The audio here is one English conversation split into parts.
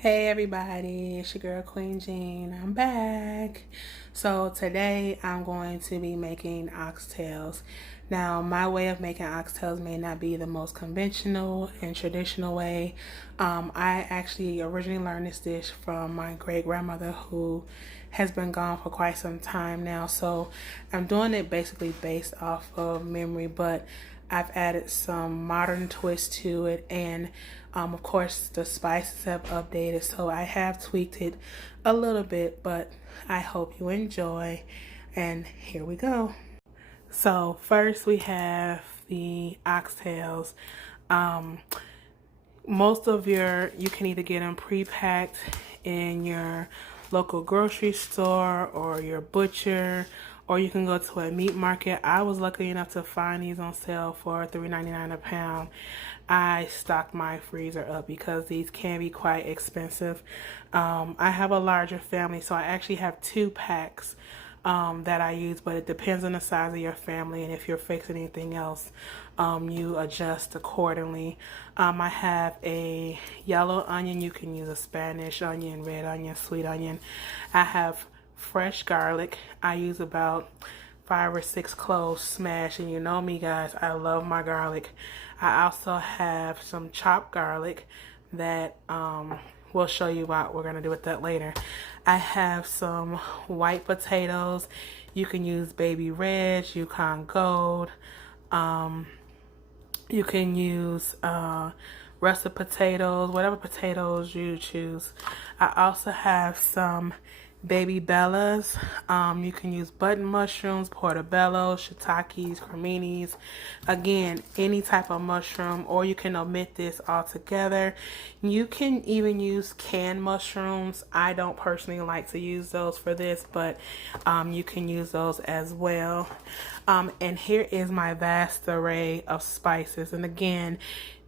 Hey everybody, it's your girl Queen Jean. I'm back. So today I'm going to be making oxtails. Now, my way of making oxtails may not be the most conventional and traditional way. I actually originally learned this dish from my great grandmother who has been gone for quite some time now. So I'm doing it basically based off of memory, but I've added some modern twist to it, and of course the spices have updated, so I have tweaked it a little bit, but I hope you enjoy. And here we go. So first we have the oxtails. Um, Most of you can either get them pre-packed in your local grocery store or your butcher, or you can go to a meat market. I was lucky enough to find these on sale for $3.99 a pound. I stocked my freezer up because these can be quite expensive. I have a larger family, so I actually have 2 packs that I use, but it depends on the size of your family, and if you're fixing anything else, you adjust accordingly. I have a yellow onion. You can use a Spanish onion, red onion, sweet onion. I have fresh garlic. I use about 5 or 6 cloves smashed, and you know me, guys, I love my garlic. I also have some chopped garlic that we'll show you what we're gonna do with that later. I have some white potatoes. You can use baby reds, Yukon Gold. You can use russet potatoes, whatever potatoes you choose. I also have some baby bellas. You can use button mushrooms, portobello, shiitakes, creminis. Again, any type of mushroom, or you can omit this altogether. You can even use canned mushrooms. I don't personally like to use those for this, but you can use those as well. And here is my vast array of spices. And again,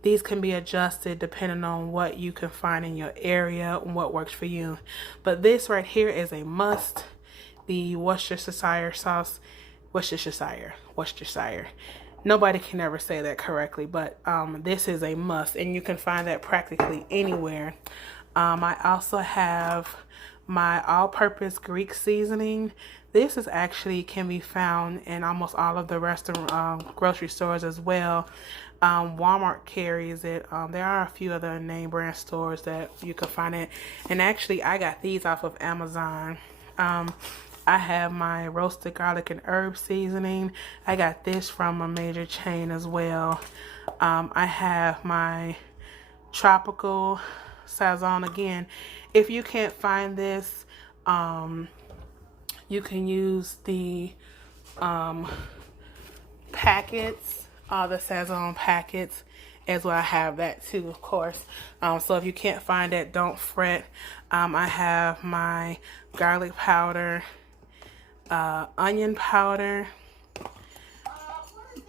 these can be adjusted depending on what you can find in your area and what works for you. But this right here is a must. The Worcestershire sauce. Worcestershire. Nobody can ever say that correctly, but this is a must, and you can find that practically anywhere. I also have my all-purpose Greek seasoning. This is actually can be found in almost all of the restaurant grocery stores as well. Walmart carries it. There are a few other name brand stores that you can find it. And actually, I got these off of Amazon. I have my roasted garlic and herb seasoning. I got this from a major chain as well. I have my tropical sazon. Again, if you can't find this, you can use the packets, the sazon packets as well. I have that too, of course. So if you can't find it, don't fret. I have my garlic powder, onion powder,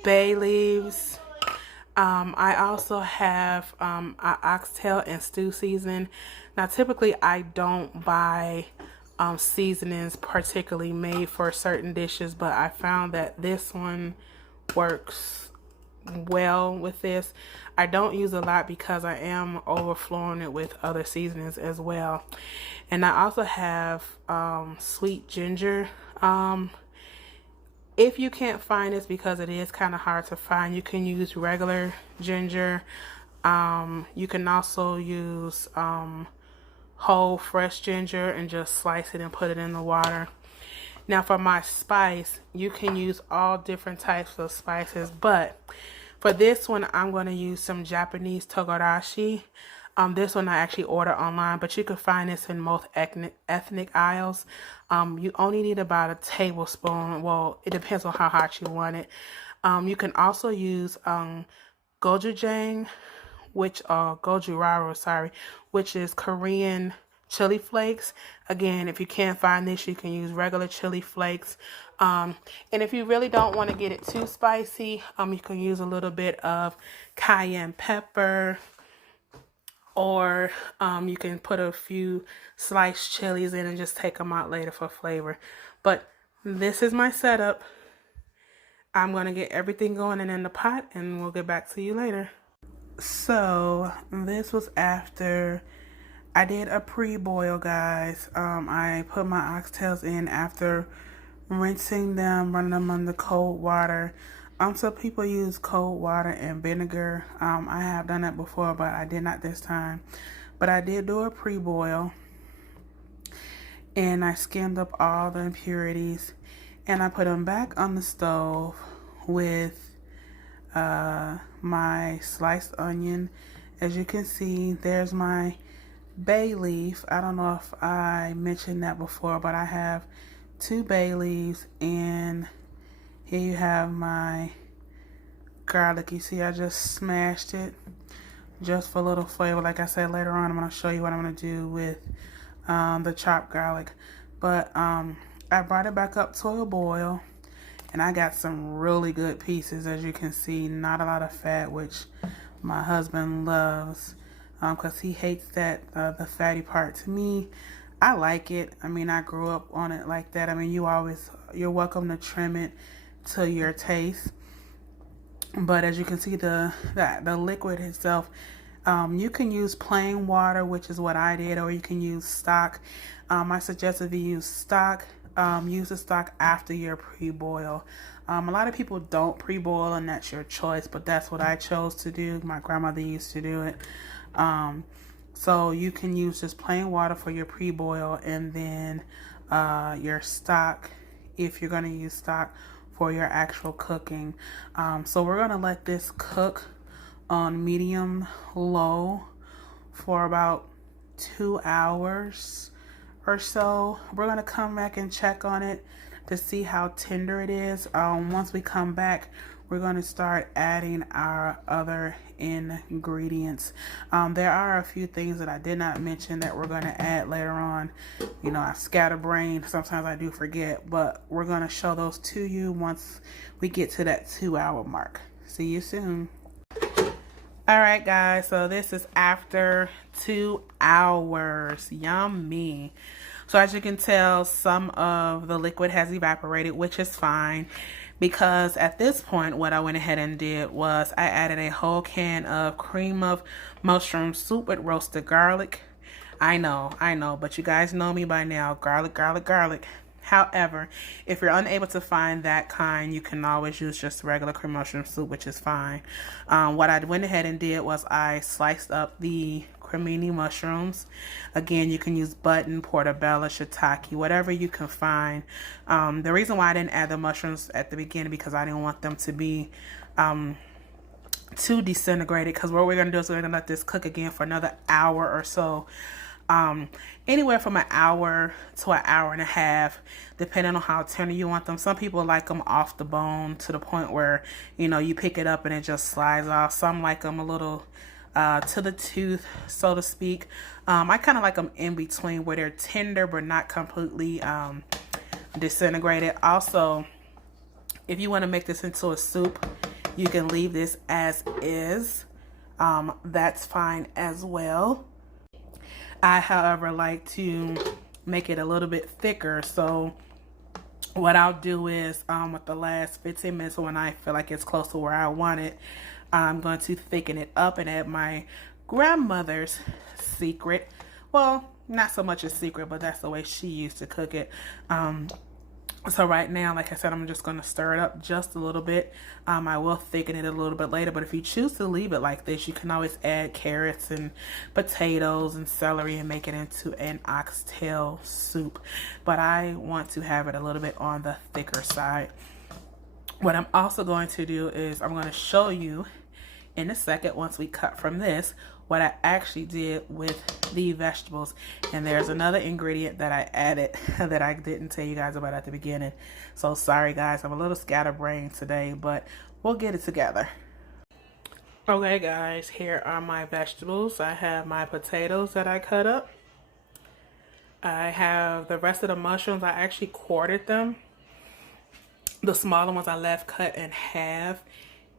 bay leaves. I also have oxtail and stew seasoning. Now, typically, I don't buy seasonings particularly made for certain dishes, but I found that this one works well with this. I don't use a lot because I am overflowing it with other seasonings as well. And I also have sweet ginger. If you can't find this, because it is kind of hard to find, you can use regular ginger. You can also use whole fresh ginger and just slice it and put it in the water. Now for my spice, you can use all different types of spices, but for this one, I'm going to use some Japanese togarashi. This one I actually order online, but you can find this in most ethnic aisles. You only need about a tablespoon. Well, it depends on how hot you want it. You can also use gochujang, gochujang, sorry, which is Korean chili flakes. Again, if you can't find this, you can use regular chili flakes. And if you really don't want to get it too spicy, you can use a little bit of cayenne pepper, or you can put a few sliced chilies in and just take them out later for flavor. But this is my setup. I'm going to get everything going in the pot, and we'll get back to you later. So this was after I did a pre-boil, guys. I put my oxtails in after rinsing them, running them under cold water. So people use cold water and vinegar. I have done that before, but I did not this time. But I did do a pre-boil, and I skimmed up all the impurities, and I put them back on the stove with my sliced onion. As you can see, there's my bay leaf. I don't know if I mentioned that before, but I have 2 bay leaves, and here you have my garlic. You see I just smashed it just for a little flavor. Like I said, later on I'm going to show you what I'm going to do with the chopped garlic. But I brought it back up to a boil, and I got some really good pieces. As you can see, not a lot of fat, which my husband loves, because he hates that the fatty part. To me, I like it. I mean, I grew up on it like that. I mean, you're welcome to trim it to your taste. But as you can see, the liquid itself, you can use plain water, which is what I did, or you can use stock. I suggest if you use stock, use the stock after your pre-boil. A lot of people don't pre-boil, and that's your choice, but that's what I chose to do. My grandmother used to do it. So you can use just plain water for your pre-boil, and then your stock, if you're going to use stock, for your actual cooking. So we're going to let this cook on medium low for about 2 hours or so. We're going to come back and check on it to see how tender it is. Once we come back, we're going to start adding our other ingredients. There are a few things that I did not mention that we're going to add later on. You know, I scatterbrained. Sometimes I do forget, but we're going to show those to you once we get to that 2-hour mark. See you soon. All right, guys, so this is after 2 hours. Yummy. So as you can tell, some of the liquid has evaporated, which is fine, because at this point what I went ahead and did was I added a whole can of cream of mushroom soup with roasted garlic. I know, but you guys know me by now. Garlic, garlic, garlic. However, if you're unable to find that kind, you can always use just regular cream mushroom soup, which is fine. What I went ahead and did was I sliced up the cremini mushrooms. Again, you can use button, portobello, shiitake, whatever you can find. The reason why I didn't add the mushrooms at the beginning, because I didn't want them to be too disintegrated, because what we're going to do is we're going to let this cook again for another hour or so. Anywhere from an hour to an hour and a half, depending on how tender you want them. Some people like them off the bone to the point where, you know, you pick it up and it just slides off. Some like them a little to the tooth, so to speak. I kind of like them in between, where they're tender but not completely disintegrated. Also, if you want to make this into a soup, you can leave this as is. That's fine as well. I, however, like to make it a little bit thicker. So what I'll do is with the last 15 minutes, when I feel like it's close to where I want it, I'm going to thicken it up and add my grandmother's secret. Well, not so much a secret, but that's the way she used to cook it. So right now, like I said, I'm just going to stir it up just a little bit. I will thicken it a little bit later, but if you choose to leave it like this, you can always add carrots and potatoes and celery and make it into an oxtail soup. But I want to have it a little bit on the thicker side. What I'm also going to do is I'm going to show you in a second, once we cut from this, what I actually did with the vegetables. And there's another ingredient that I added that I didn't tell you guys about at the beginning. So sorry guys, I'm a little scatterbrained today, but we'll get it together. Okay guys, here are my vegetables. I have my potatoes that I cut up. I have the rest of the mushrooms. I actually quartered them. The smaller ones I left cut in half.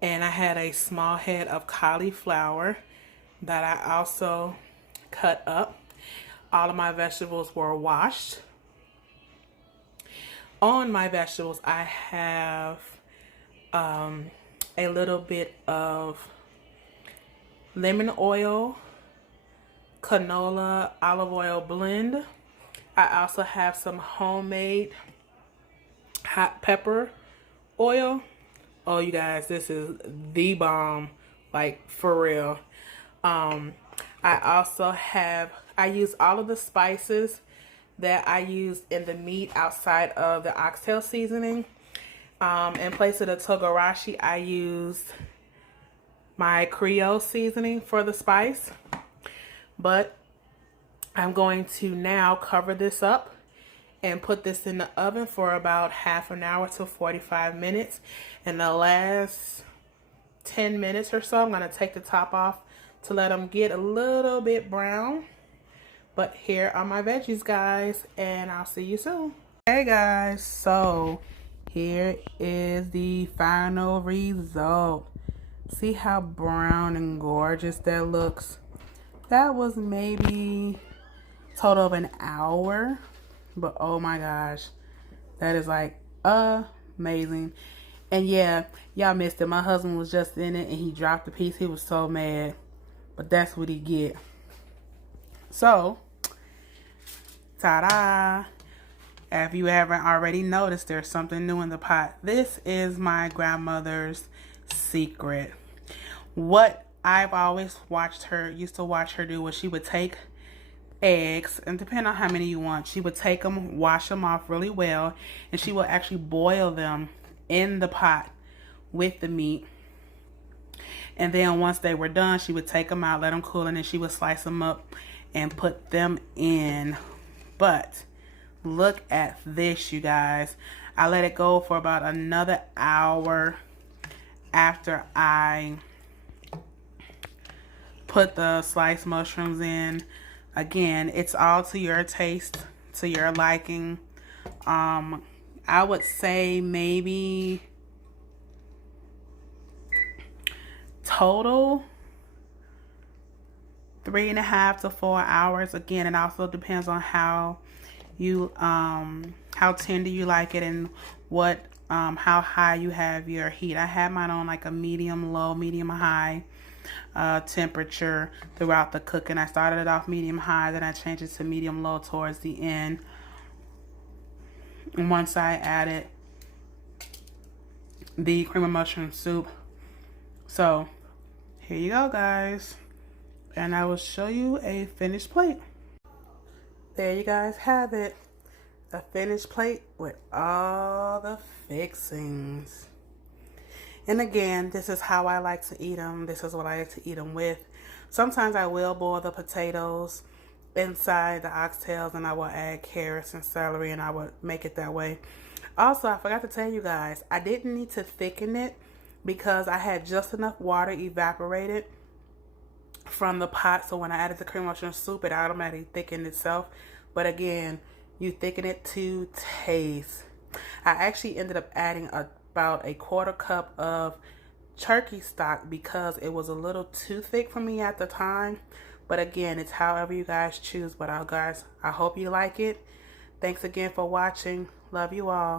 And I had a small head of cauliflower that I also cut up. All of my vegetables were washed. On my vegetables, I have a little bit of lemon oil, canola olive oil blend. I also have some homemade hot pepper oil. Oh, you guys, this is the bomb, like for real. I also have, I use all of the spices that I use in the meat outside of the oxtail seasoning. In place of the togarashi, I use my Creole seasoning for the spice. But I'm going to now cover this up and put this in the oven for about half an hour to 45 minutes. In the last 10 minutes or so, I'm going to take the top off to let them get a little bit brown. But here are my veggies, guys, and I'll see you soon. Hey guys, so here is the final result. See how brown and gorgeous that looks? That was maybe total of an hour, but oh my gosh, that is like amazing. And yeah, y'all missed it. My husband was just in it and he dropped the piece. He was so mad, but that's what he get. So, ta-da! If you haven't already noticed, there's something new in the pot. This is my grandmother's secret. What I've always used to watch her do was she would take eggs, and depending on how many you want, she would take them, wash them off really well, and she would actually boil them in the pot with the meat. And then once they were done, she would take them out, let them cool, and then she would slice them up and put them in. But look at this, you guys. I let it go for about another hour after I put the sliced mushrooms in. Again, it's all to your taste, to your liking. I would say maybe total 3.5 to 4 hours. Again, it also depends on how you how tender you like it and what how high you have your heat. I had mine on like a medium low, medium high temperature throughout the cooking. I started it off medium high, then I changed it to medium low towards the end. And once I added the cream of mushroom soup. So here you go, guys, and I will show you a finished plate. There you guys have it, a finished plate with all the fixings. And again, this is how I like to eat them. This is what I like to eat them with. Sometimes I will boil the potatoes inside the oxtails, and I will add carrots and celery, and I would make it that way. Also, I forgot to tell you guys, I didn't need to thicken it because I had just enough water evaporated from the pot. So when I added the cream of mushroom soup, it automatically thickened itself. But again, you thicken it to taste. I actually ended up adding about a 1/4 cup of turkey stock because it was a little too thick for me at the time. But again, it's however you guys choose. But guys, I hope you like it. Thanks again for watching. Love you all.